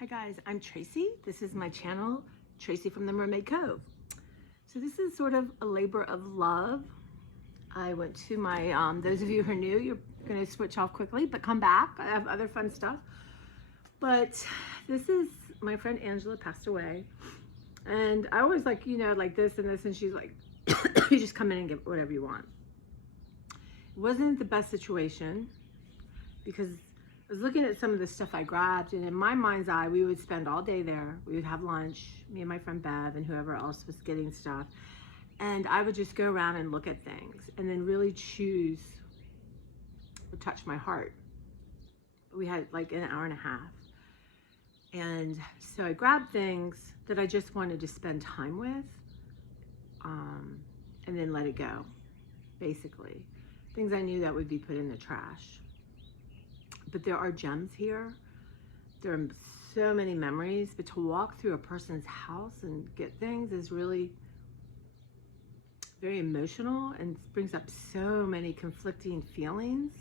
Hi guys, I'm Tracy. This is my channel, Tracy from the Mermaid Cove. So this is sort of a labor of love. I went to my, those of you who are new, you're gonna switch off quickly, but come back. I have other fun stuff. But this is, my friend Angela passed away. And I always like, like this and this, and she's like, you just come in and get whatever you want. It wasn't the best situation because I was looking at some of the stuff I grabbed, and in my mind's eye, we would spend all day there. We would have lunch, me and my friend Bev and whoever else was getting stuff. And I would just go around and look at things and then really choose what touched my heart. We had like an hour and a half. And so I grabbed things that I just wanted to spend time with, and then let it go, basically. Things I knew that would be put in the trash. But there are gems here. There are so many memories, but to walk through a person's house and get things is really very emotional and brings up so many conflicting feelings.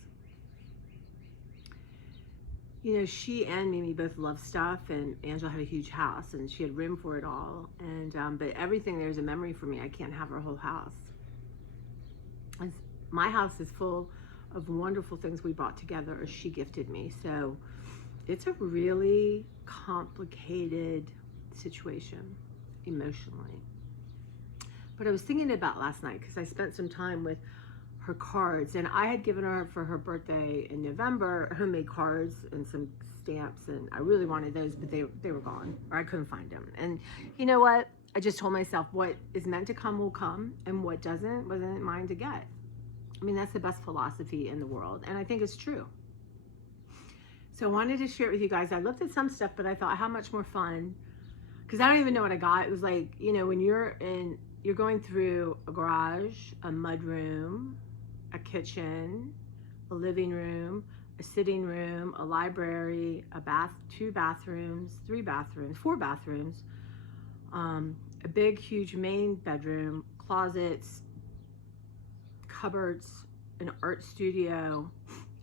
You know, she and Mimi both love stuff, and Angela had a huge house and she had room for it all. And but everything, there's a memory for me. I can't have her whole house. My house is full of wonderful things we bought together or she gifted me. So it's a really complicated situation emotionally. But I was thinking about last night because I spent some time with her cards, and I had given her for her birthday in November homemade cards and some stamps, and I really wanted those, but they were gone, or I couldn't find them. And you know what? I just told myself what is meant to come will come, and what doesn't wasn't mine to get. I mean, that's the best philosophy in the world, and I think it's true. So I wanted to share it with you guys. I looked at some stuff, but I thought how much more fun, because I don't even know what I got. It was like, you know, when you're going through a garage, a mud room, a kitchen, a living room, a sitting room, a library, a bath, 2 bathrooms, 3 bathrooms, 4 bathrooms, a big, huge main bedroom, closets, cupboards, an art studio,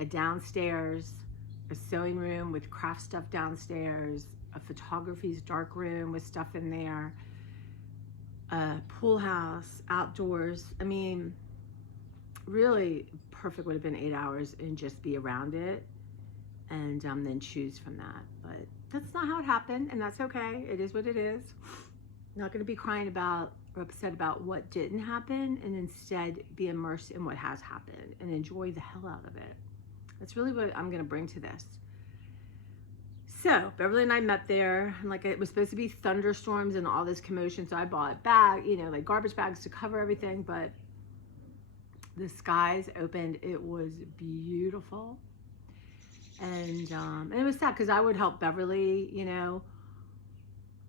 a downstairs, a sewing room with craft stuff downstairs, a photography's dark room with stuff in there, a pool house, outdoors. I mean, really perfect would have been 8 hours and just be around it and then choose from that. But that's not how it happened, and that's okay. It is what it is. I'm not going to be crying about or upset about what didn't happen, and instead be immersed in what has happened and enjoy the hell out of it. That's really what I'm going to bring to this. So Beverly and I met there, and like it was supposed to be thunderstorms and all this commotion, so I bought like garbage bags to cover everything, but the skies opened. It was beautiful. And it was sad because I would help Beverly, you know,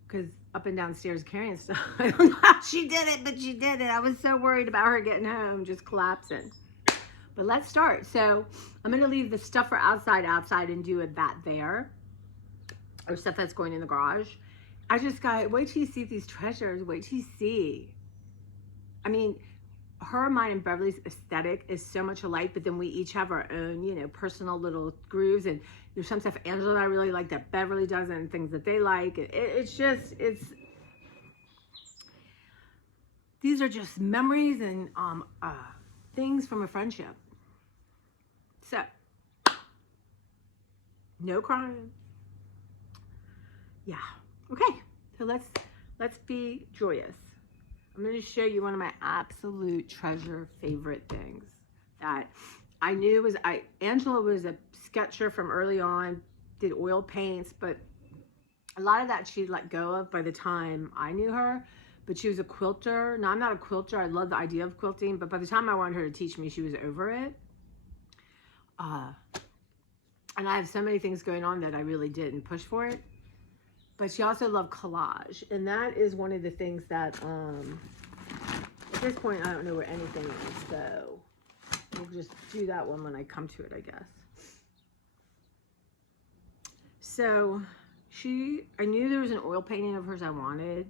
because up and downstairs carrying stuff. I don't know how she did it, but she did it. I was so worried about her getting home, just collapsing. But let's start. So I'm going to leave the stuff for outside and do that there, or stuff that's going in the garage. I just got, wait till you see these treasures. Wait till you see. I mean, her, mine, and Beverly's aesthetic is so much alike, but then we each have our own, you know, personal little grooves. And there's some stuff Angela and I really like that Beverly does, and things that they like. These are just memories and things from a friendship. So, no crying. Yeah. Okay. So let's be joyous. I'm going to show you one of my absolute treasure favorite things that I knew was, Angela was a sketcher from early on, did oil paints, but a lot of that she let go of by the time I knew her. But she was a quilter. Now, I'm not a quilter. I love the idea of quilting, but by the time I wanted her to teach me, she was over it. And I have so many things going on that I really didn't push for it. But she also loved collage, and that is one of the things that, at this point, I don't know where anything is, so we'll just do that one when I come to it, I guess. So I knew there was an oil painting of hers I wanted,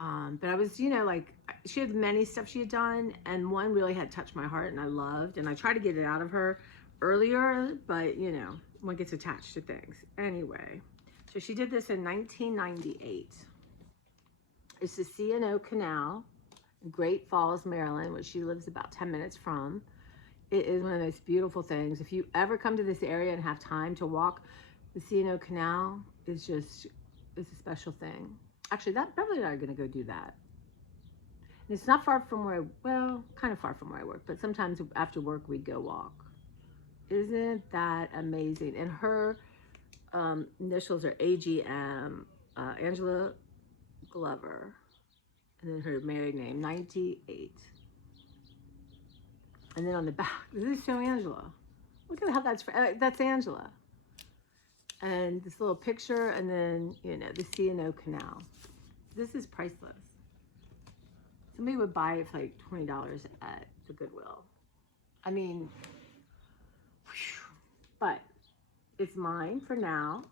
but I was, you know, like, she had many stuff she had done, and one really had touched my heart and I loved, and I tried to get it out of her earlier, but, you know, one gets attached to things. Anyway, So she did this in 1998. It's the C&O Canal in Great Falls, Maryland, which she lives about 10 minutes from. It is one of the most beautiful things. If you ever come to this area and have time to walk, the C&O Canal is just, it's a special thing. Actually, Beverly and I are going to go do that. And it's not far from where, well, kind of far from where I work, but sometimes after work we'd go walk. Isn't that amazing? And her initials are AGM, Angela Glover, and then her married name, 98. And then on the back, this is so Angela. Look at how that's Angela. And this little picture, and then, you know, the C&O Canal. This is priceless. Somebody would buy it for like $20 at the Goodwill. I mean, whew, but it's mine for now.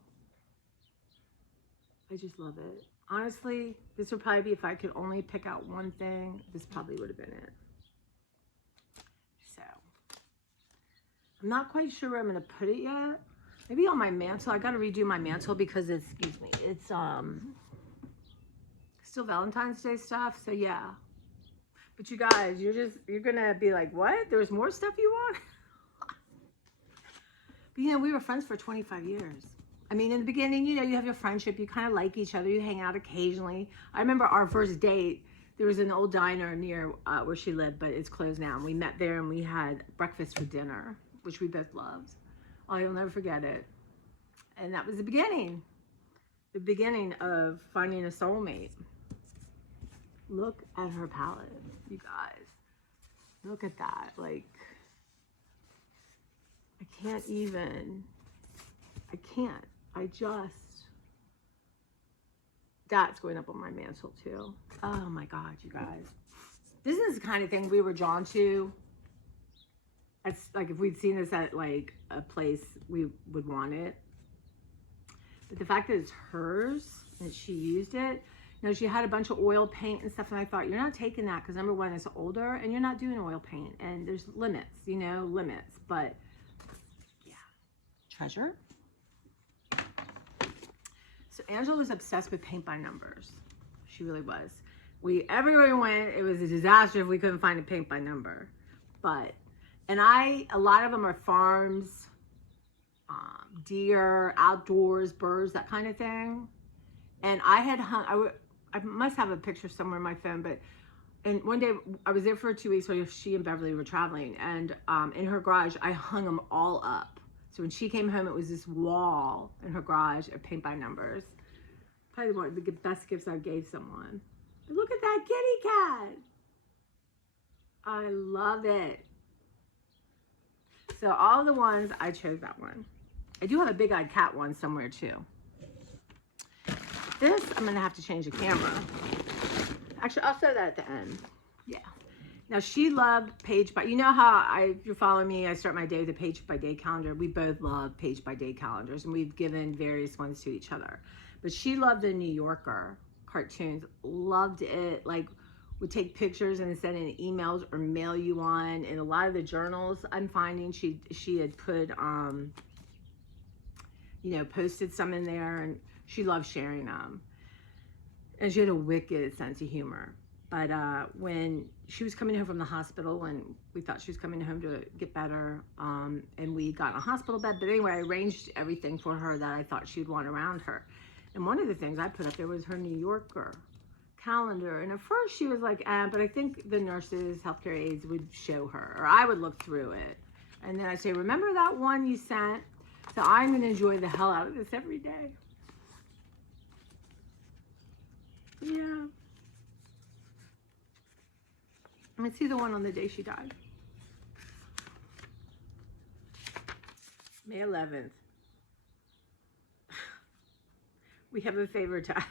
I just love it. Honestly, this would probably be, if I could only pick out one thing, this probably would have been it. So, I'm not quite sure where I'm going to put it yet. Maybe on my mantle. I got to redo my mantle because it's, excuse me, it's still Valentine's Day stuff. So yeah. But you guys, you're going to be like, what? There's more stuff you want? But you know, we were friends for 25 years. I mean, in the beginning, you know, you have your friendship, you kind of like each other, you hang out occasionally. I remember our first date, there was an old diner near where she lived, but it's closed now. And we met there and we had breakfast for dinner, which we both loved. Oh, you'll never forget it. And that was the beginning of finding a soulmate. Look at her palette, you guys. Look at that. Like, I can't. That's going up on my mantle too. Oh my God, you guys. This is the kind of thing we were drawn to. It's like if we'd seen this at like a place, we would want it. But the fact that it's hers and she used it, you know, she had a bunch of oil paint and stuff, and I thought, you're not taking that because number one, it's older and you're not doing oil paint, and there's limits, you know, limits. But yeah, treasure. So Angela was obsessed with paint by numbers. She really was. Everywhere we went, it was a disaster if we couldn't find a paint by number. And a lot of them are farms, deer, outdoors, birds, that kind of thing. And I had hung, I must have a picture somewhere in my phone, and one day I was there for 2 weeks while she and Beverly were traveling, and in her garage, I hung them all up. So when she came home, it was this wall in her garage of paint by numbers. Probably one of the best gifts I gave someone. And look at that kitty cat. I love it. So all the ones, I chose that one. I do have a big-eyed cat one somewhere too. This, I'm gonna have to change the camera. Actually, I'll show that at the end. Yeah. Now, she loved page by, you know how if you follow me, I start my day with a page by day calendar. We both love page by day calendars, and we've given various ones to each other. But she loved the New Yorker cartoons, loved it, like would take pictures and send in emails or mail you one. And a lot of the journals I'm finding, she had put, you know, posted some in there, and she loved sharing them. And she had a wicked sense of humor. But when she was coming home from the hospital, and we thought she was coming home to get better, and we got in a hospital bed. But anyway, I arranged everything for her that I thought she'd want around her. And one of the things I put up there was her New Yorker calendar. And at first she was like, but I think the nurses, healthcare aides would show her, or I would look through it. And then I'd say, remember that one you sent? So I'm going to enjoy the hell out of this every day. Yeah. Let's see the one on the day she died. May 11th. We have a favor to ask.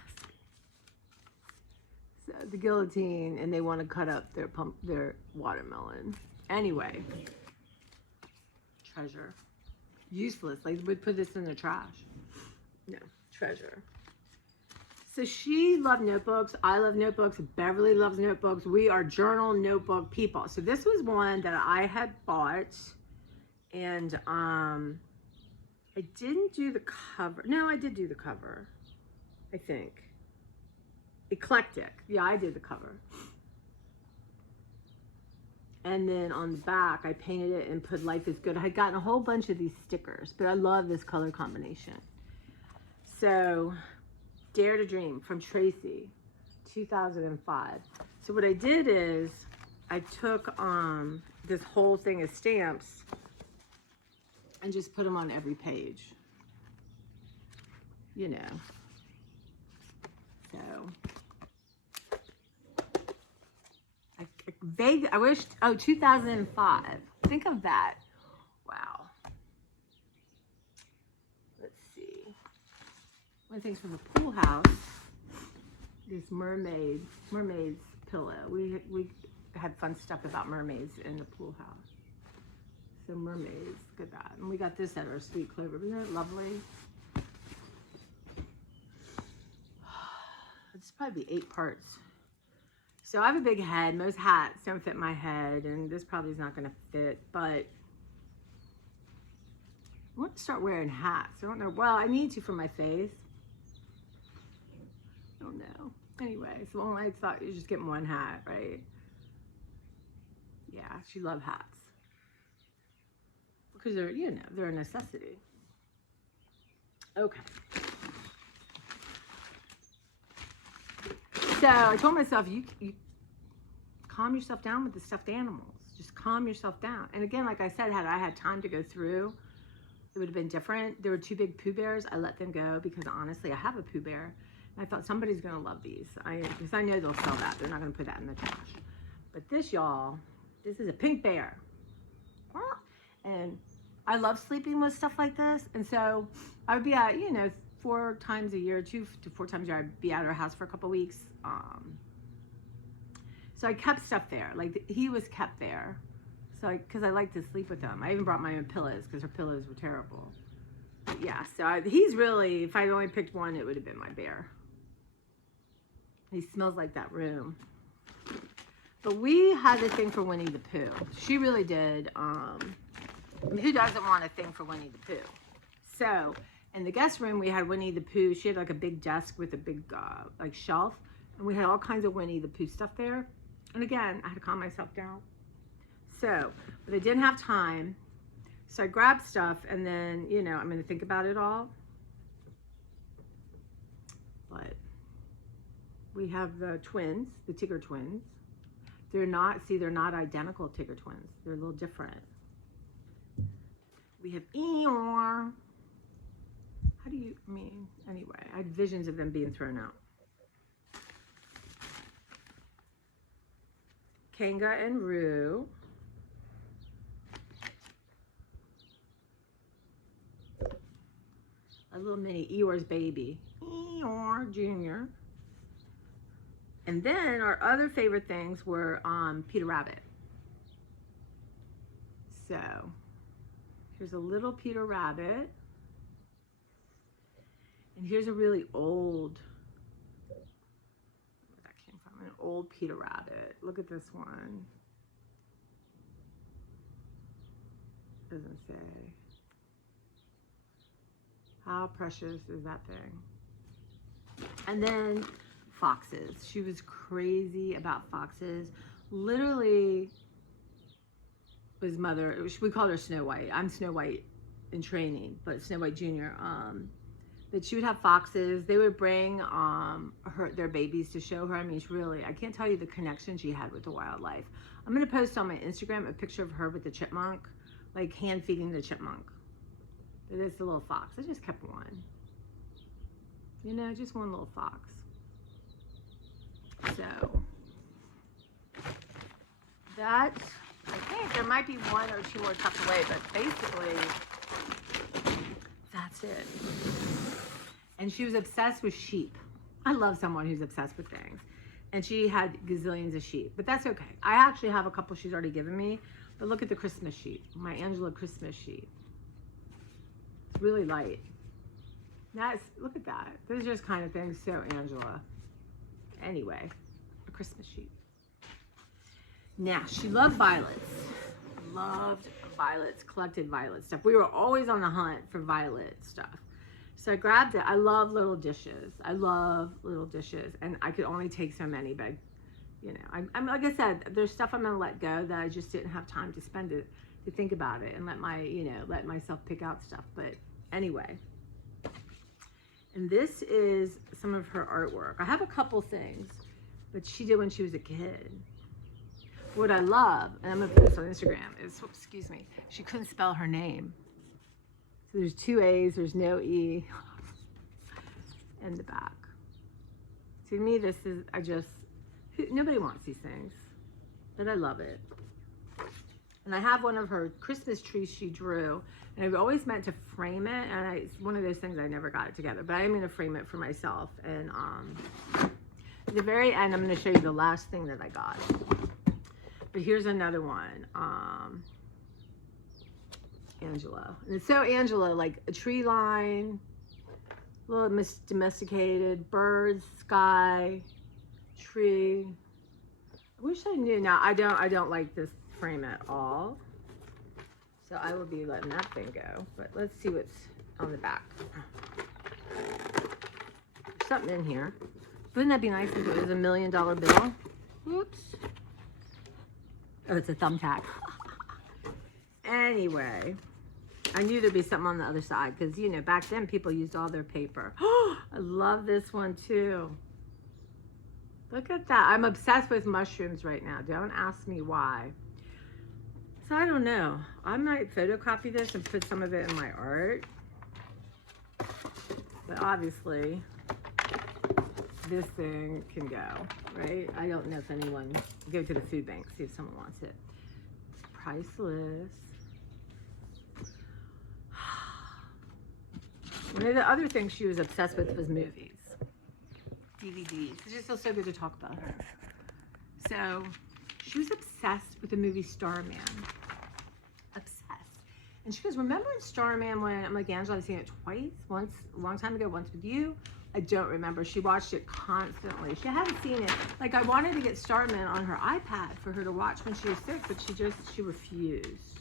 So the guillotine, and they want to cut up their watermelon. Anyway. Treasure. Useless. Like, we'd put this in the trash. No. Treasure. So she loved notebooks. I love notebooks. Beverly loves notebooks. We are journal notebook people. So this was one that I had bought, and I didn't do the cover. No, I did do the cover, I think. Eclectic. Yeah, I did the cover. And then on the back, I painted it and put Life is Good. I had gotten a whole bunch of these stickers, but I love this color combination. So, Dare to Dream from Tracy, 2005. So what I did is, I took this whole thing of stamps and just put them on every page. You know. So, I wish, 2005. Think of that. Wow. Let's see. One of the things from the pool house, this mermaid's pillow. We had fun stuff about mermaids in the pool house. So mermaids, look at that. And we got this at our Sweet Clover. Isn't it lovely? It's probably 8 parts. So I have a big head. Most hats don't fit my head, and this probably is not going to fit, but I want to start wearing hats. I don't know. Well, I need to for my face. I don't know. Anyway, so I thought you just getting one hat, right? Yeah, she loves hats. Because they're, you know, they're a necessity. Okay. So I told myself, you calm yourself down with the stuffed animals. Just calm yourself down. And again, like I said, had I had time to go through, it would have been different. There were 2 big Pooh Bears. I let them go because honestly, I have a Pooh Bear. And I thought somebody's going to love these. Because I know they'll sell that. They're not going to put that in the trash. But this, y'all, this is a pink bear. And I love sleeping with stuff like this. And so I would be at, you know, 4 times a year, 2 to 4 times a year, I'd be at our house for a couple weeks. So I kept stuff there. Like, he was kept there. So, because I like to sleep with him. I even brought my own pillows because her pillows were terrible. But yeah, so he's really, if I only picked one, it would have been my bear. He smells like that room. But we had a thing for Winnie the Pooh. She really did. Who doesn't want a thing for Winnie the Pooh? So, in the guest room, we had Winnie the Pooh. She had like a big desk with a big like shelf. And we had all kinds of Winnie the Pooh stuff there. And again, I had to calm myself down. So, but I didn't have time. So I grabbed stuff and then, you know, I'm going to think about it all. But we have the twins, the Tigger twins. They're not identical Tigger twins. They're a little different. We have Eeyore. How do you, anyway, I had visions of them being thrown out. Kanga and Roo. A little mini Eeyore's baby. Eeyore Jr. And then our other favorite things were Peter Rabbit. So, here's a little Peter Rabbit. And here's a really old, where that came from, an old Peter Rabbit. Look at this one. Doesn't say. How precious is that thing? And then foxes. She was crazy about foxes. Literally, was mother, we called her Snow White. I'm Snow White in training, but Snow White Jr. But she would have foxes. They would bring their babies to show her. I mean, I can't tell you the connection she had with the wildlife. I'm going to post on my Instagram a picture of her with the chipmunk, like hand feeding the chipmunk. But it's the little fox. I just kept one. You know, just one little fox. So, that, I think there might be 1 or 2 more tucked away, but basically, that's it. And she was obsessed with sheep. I love someone who's obsessed with things. And she had gazillions of sheep, but that's okay. I actually have a couple she's already given me, but look at the Christmas sheep, my Angela Christmas sheep. It's really light. Look at that. Those are just kind of things, so Angela. Anyway, a Christmas sheep. Now, she loved violets. Loved violets, collected violet stuff. We were always on the hunt for violet stuff. So I grabbed it. I love little dishes. I love little dishes. And I could only take so many, but you know, I'm like I said, there's stuff I'm gonna let go that I just didn't have time to spend it, to think about it and let myself pick out stuff. But anyway, and this is some of her artwork. I have a couple things, but she did when she was a kid. What I love, and I'm gonna put this on Instagram, is, excuse me, she couldn't spell her name. So there's 2 A's, there's no E in the back. To me, this is, nobody wants these things, but I love it. And I have one of her Christmas trees she drew, and I've always meant to frame it, and it's one of those things I never got it together, but I am gonna frame it for myself. And at the very end, I'm gonna show you the last thing that I got. But here's another one, Angela. And it's so Angela, like a tree line, a little domesticated, birds, sky, tree. I wish I knew. Now I don't like this frame at all, so I will be letting that thing go. But let's see what's on the back. There's something in here. Wouldn't that be nice if it was $1 million bill? Whoops. Oh, it's a thumbtack. Anyway, I knew there'd be something on the other side because, you know, back then people used all their paper. I love this one too. Look at that. I'm obsessed with mushrooms right now. Don't ask me why. So I don't know. I might photocopy this and put some of it in my art. But obviously, this thing can go, right? I don't know if anyone, go to the food bank, see if someone wants it. It's priceless. One of the other things she was obsessed with was movies. DVDs. It just feels so good to talk about her. So she was obsessed with the movie Starman. Obsessed. And she goes, remember in Starman when, I'm like, Angela, I've seen it twice, once a long time ago, once with you. I don't remember. She watched it constantly. She hadn't seen it. Like, I wanted to get Starman on her iPad for her to watch when she was sick, but she refused.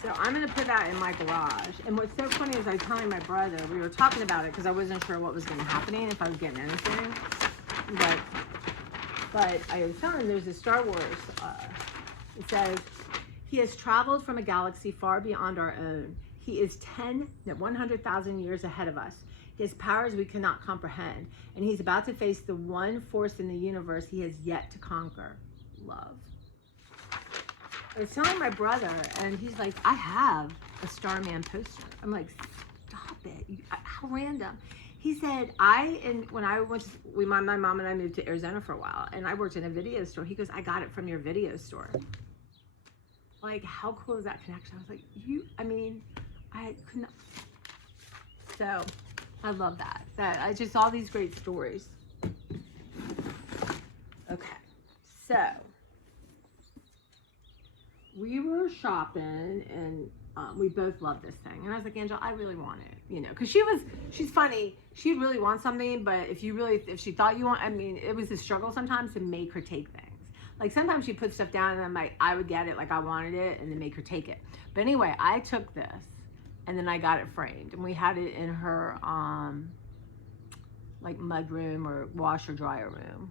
So I'm going to put that in my garage. And what's so funny is I was telling my brother, we were talking about it because I wasn't sure what was going to happen, if I was getting anything. But I was telling him there's a Star Wars. It says, he has traveled from a galaxy far beyond our own. He is 100,000 years ahead of us. He has powers we cannot comprehend. And he's about to face the one force in the universe he has yet to conquer. Love. I was telling my brother, and he's like, I have a Starman poster. I'm like, stop it. How random. He said, when I went to, my mom and I moved to Arizona for a while, and I worked in a video store. He goes, I got it from your video store. Like, how cool is that connection? I was like, I could not. So, I love that. I just saw these great stories. Okay, so we were shopping and we both loved this thing. And I was like, Angela, I really want it, because she's funny. She'd really want something, but if she thought you want, it was a struggle sometimes to make her take things. Like sometimes she'd put stuff down and I would get it like I wanted it and then make her take it. But anyway, I took this and then I got it framed and we had it in her like mud room or washer dryer room.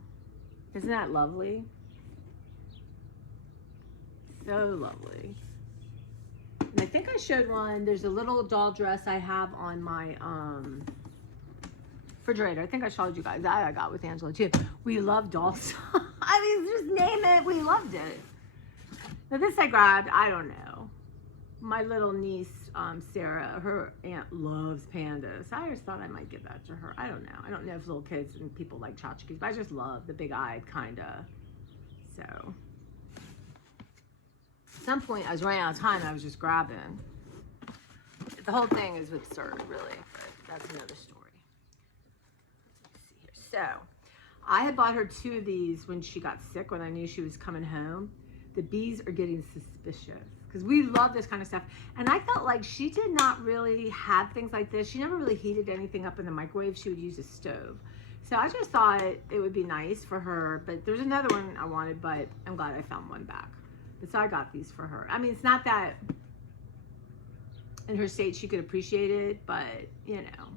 Isn't that lovely? So lovely. And I think I showed one. There's a little doll dress I have on my refrigerator. I think I showed you guys that I got with Angela too. We love dolls. Just name it. We loved it. Now this I grabbed. I don't know. My little niece, Sarah, her aunt loves pandas. I just thought I might give that to her. I don't know. I don't know if little kids and people like tchotchkes, but I just love the big-eyed kind of. So at some point I was running out of time. I was just grabbing. The whole thing is absurd, really. But that's another story. Let's see here. So I had bought her 2 of these when she got sick, when I knew she was coming home. The bees are getting suspicious because we love this kind of stuff. And I felt like she did not really have things like this. She never really heated anything up in the microwave. She would use a stove. So I just thought it would be nice for her, but there's another one I wanted, but I'm glad I found one back. But so I got these for her. I mean, it's not that in her state she could appreciate it, but you know,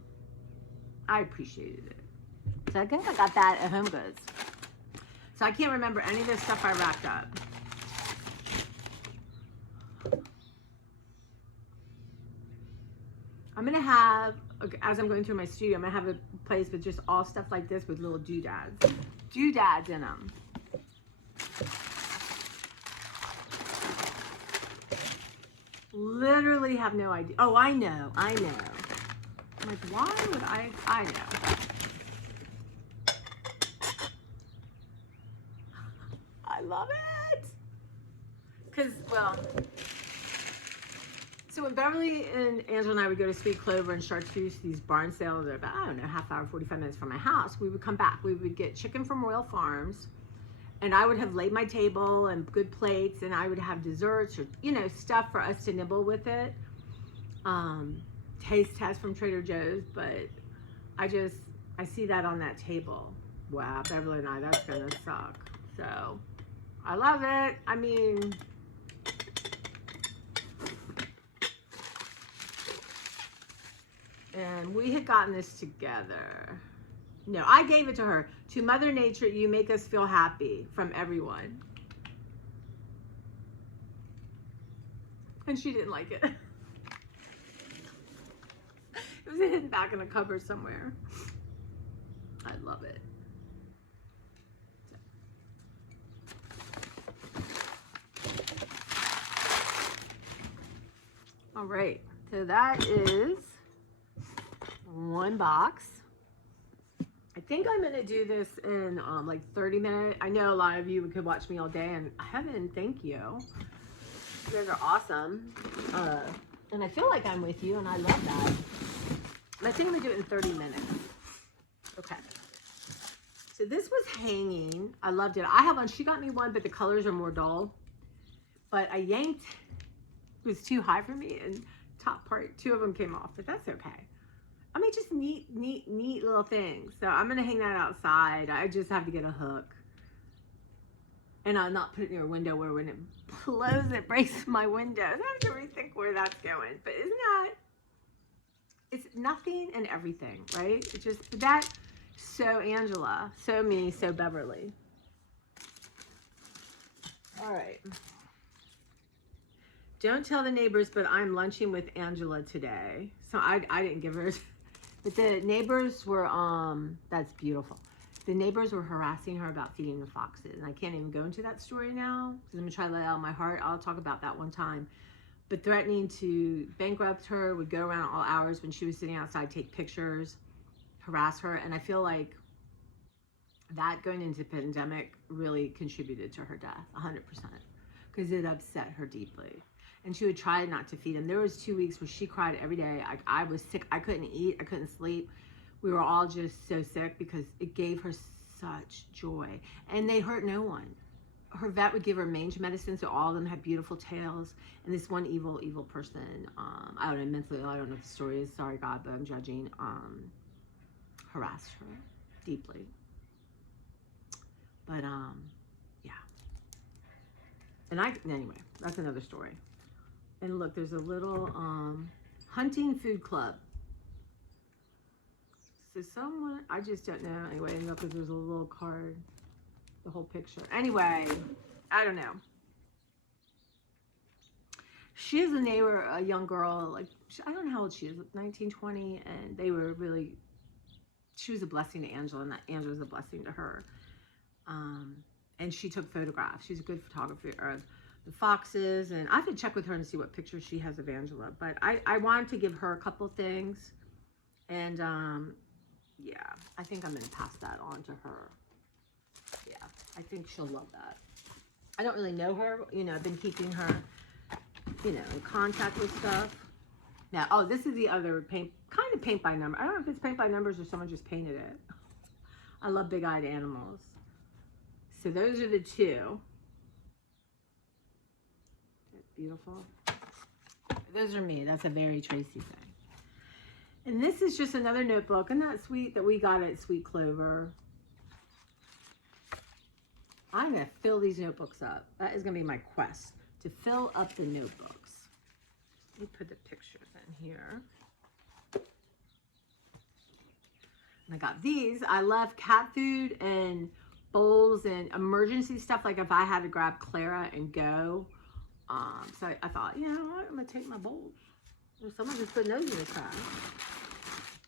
I appreciated it. So I guess I got that at Home Goods. So I can't remember any of this stuff I wrapped up. I'm gonna have, as I'm going through my studio, I'm gonna have a place with just all stuff like this with little doodads in them. Literally have no idea. Oh, I know. I'm like, why would I know. I love it. Because, well, so when Beverly and Angela and I would go to Sweet Clover and Chartreuse, these barn sales are about, I don't know, half hour, 45 minutes from my house, we would come back. We would get chicken from Royal Farms, and I would have laid my table and good plates, and I would have desserts or, you know, stuff for us to nibble with it. Taste test from Trader Joe's, but I see that on that table. Wow, Beverly and I, that's gonna suck. So, I love it. I mean, and we had gotten this together. No, I gave it to her. To Mother Nature, you make us feel happy, from everyone. And she didn't like it. It was hidden back in a cupboard somewhere. I love it. All right, so that is one box. I think I'm gonna do this in like 30 minutes. I know a lot of you could watch me all day, and Heaven, thank you. You guys are awesome. And I feel like I'm with you, and I love that. I think I'm gonna do it in 30 minutes. Okay. So this was hanging. I loved it. I have one. She got me one, but the colors are more dull. But I yanked. It was too high for me, and top part, 2 of them came off, but that's okay. I mean, just neat little things. So I'm gonna hang that outside. I just have to get a hook. And I'll not put it near a window where when it blows, it breaks my windows. I have to rethink where that's going. But isn't that, it's nothing and everything, right? It's just that, so Angela, so me, so Beverly. All right. Don't tell the neighbors, but I'm lunching with Angela today. So I didn't give her, but the neighbors were, that's beautiful. The neighbors were harassing her about feeding the foxes. And I can't even go into that story now, because I'm gonna try to let it out of my heart. I'll talk about that one time. But threatening to bankrupt her, would go around all hours when she was sitting outside, take pictures, harass her. And I feel like that going into the pandemic really contributed to her death, 100%, because it upset her deeply. And she would try not to feed him. There was 2 weeks where she cried every day. I was sick. I couldn't eat. I couldn't sleep. We were all just so sick because it gave her such joy. And they hurt no one. Her vet would give her mange medicine, so all of them had beautiful tails. And this one evil person, I don't know, mentally, I don't know what the story is. Sorry, God, but I'm judging, harassed her deeply. But, yeah. And anyway, that's another story. And look, there's a little hunting food club. So someone, I just don't know. Anyway, and look, there's a little card, the whole picture. Anyway, I don't know. She is a neighbor, a young girl, like, I don't know how old she is, 19, 20, and they were really, she was a blessing to Angela, and Angela was a blessing to her. And she took photographs. She's a good photographer of the foxes, and I have to check with her and see what pictures she has of Angela. But I wanted to give her a couple things, and yeah, I think I'm gonna pass that on to her. Yeah, I think she'll love that. I don't really know her, you know. I've been keeping her, you know, in contact with stuff. Now, oh, this is the other paint by number. I don't know if it's paint by numbers or someone just painted it. I love big-eyed animals. So those are the 2. That's beautiful. Those are me. That's a very Tracy thing. And this is just another notebook. Isn't that sweet that we got at Sweet Clover? I'm going to fill these notebooks up. That is going to be my quest, to fill up the notebooks. Let me put the pictures in here. And I got these. I love cat food and bowls and emergency stuff. Like if I had to grab Clara and go. So I thought, you know what? I'm going to take my bowls. Or someone just put those in the trash.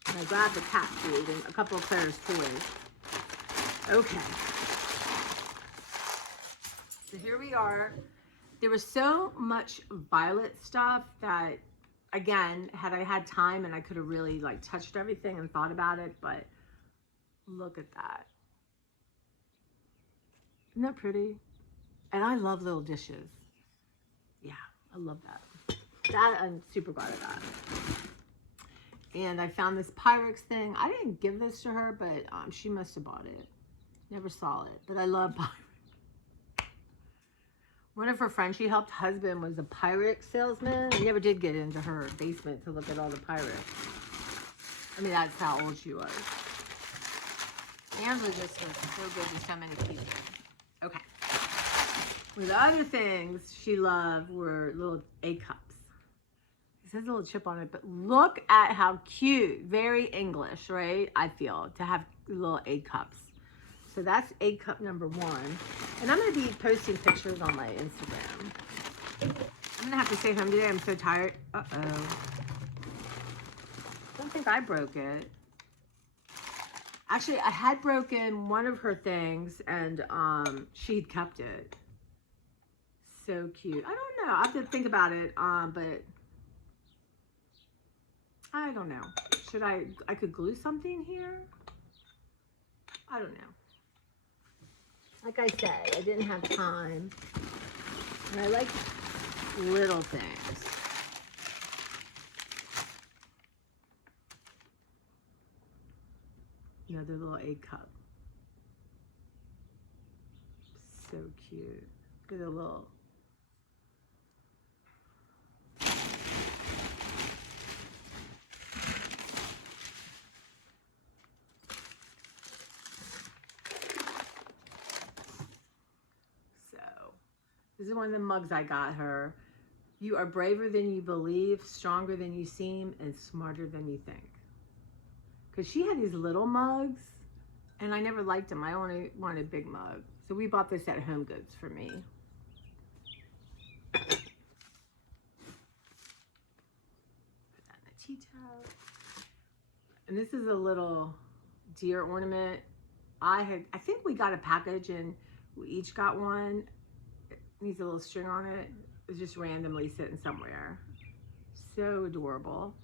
And I grabbed the cat food and a couple of Clara's toys. Okay. So here we are. There was so much Violet stuff that, again, had I had time and I could have really like touched everything and thought about it, but look at that. Isn't that pretty? And I love little dishes. Yeah, I love that. That I'm super glad of that. And I found this Pyrex thing. I didn't give this to her, but she must have bought it. Never saw it, but I love Pyrex. One of her friends she helped husband was a Pyrex salesman. I never did get into her basement to look at all the Pyrex. I mean, that's how old she was. Angela just was so good to so many people. Okay. Well, the other things she loved were little A-cups. It says a little chip on it, but look at how cute. Very English, right? I feel, to have little A-cups. So that's A-cup number 1. And I'm going to be posting pictures on my Instagram. I'm going to have to stay home today. I'm so tired. Uh-oh. I don't think I broke it. Actually, I had broken one of her things, and she'd kept it. So cute. I don't know. I have to think about it, but I don't know. Should I could glue something here? I don't know. Like I said, I didn't have time. And I like little things. Another little A-cup. So cute. Look at the little... This is one of the mugs I got her. You are braver than you believe, stronger than you seem, and smarter than you think. Because she had these little mugs, and I never liked them. I only wanted a big mug. So we bought this at Home Goods for me. Put that in the tea towel. And this is a little deer ornament. I think we got a package, and we each got one. Needs a little string on it. It was just randomly sitting somewhere. So adorable.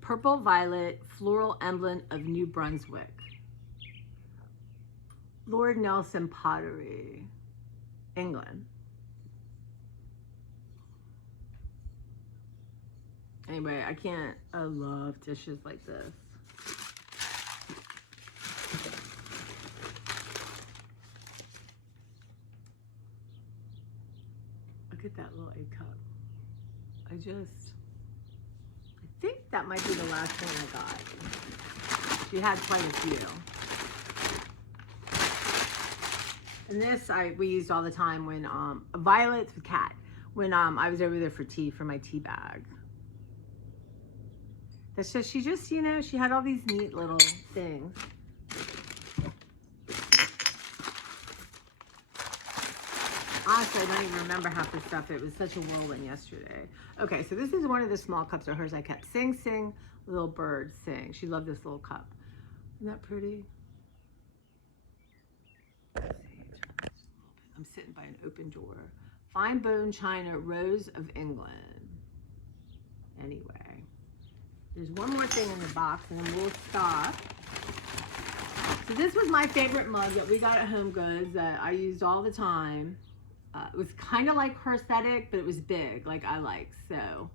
Purple Violet Floral Emblem of New Brunswick. Lord Nelson Pottery, England. Anyway, I love dishes like this. Look at that little A-cup. I think that might be the last one I got. She had quite a few. And this we used all the time when, Violet's with Cat, when I was over there for tea, for my tea bag. That's just, she just, you know, she had all these neat little things. Honestly, I don't even remember half the stuff. It was such a whirlwind yesterday. Okay, so this is one of the small cups of hers I kept. Sing, sing, little bird, sing. She loved this little cup. Isn't that pretty? I'm sitting by an open door. Fine bone china, Rose of England. Anyway. There's one more thing in the box and then we'll stop. So this was my favorite mug that we got at Home Goods that I used all the time. It was kind of like her aesthetic, but it was big, like I like. So,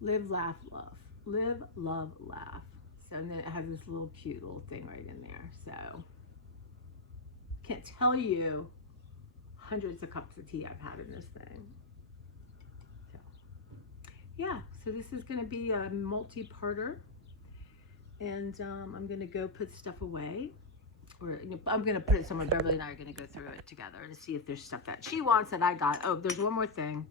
live, laugh, love. Live, love, laugh. So, and then it has this little cute little thing right in there. So, Can't tell you hundreds of cups of tea I've had in this thing. So, yeah, so this is going to be a multi-parter, and I'm going to go put stuff away, or I'm going to put it somewhere. Beverly and I are going to go through it together to see if there's stuff that she wants that I got. Oh, there's one more thing.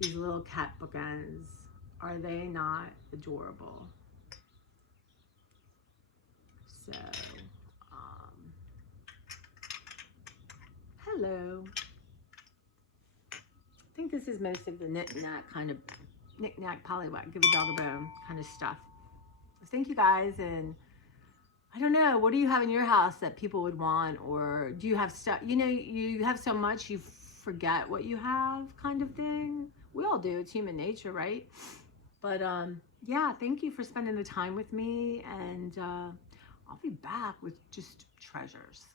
These little cat bookends, are they not adorable? So, hello. I think this is most of the knick-knack kind of knick-knack, polywhack, give a dog a bone kind of stuff. Thank you guys, and I don't know, what do you have in your house that people would want, or do you have stuff, you know, you have so much you forget what you have kind of thing. We all do, it's human nature, right? But yeah, thank you for spending the time with me, and I'll be back with just treasures.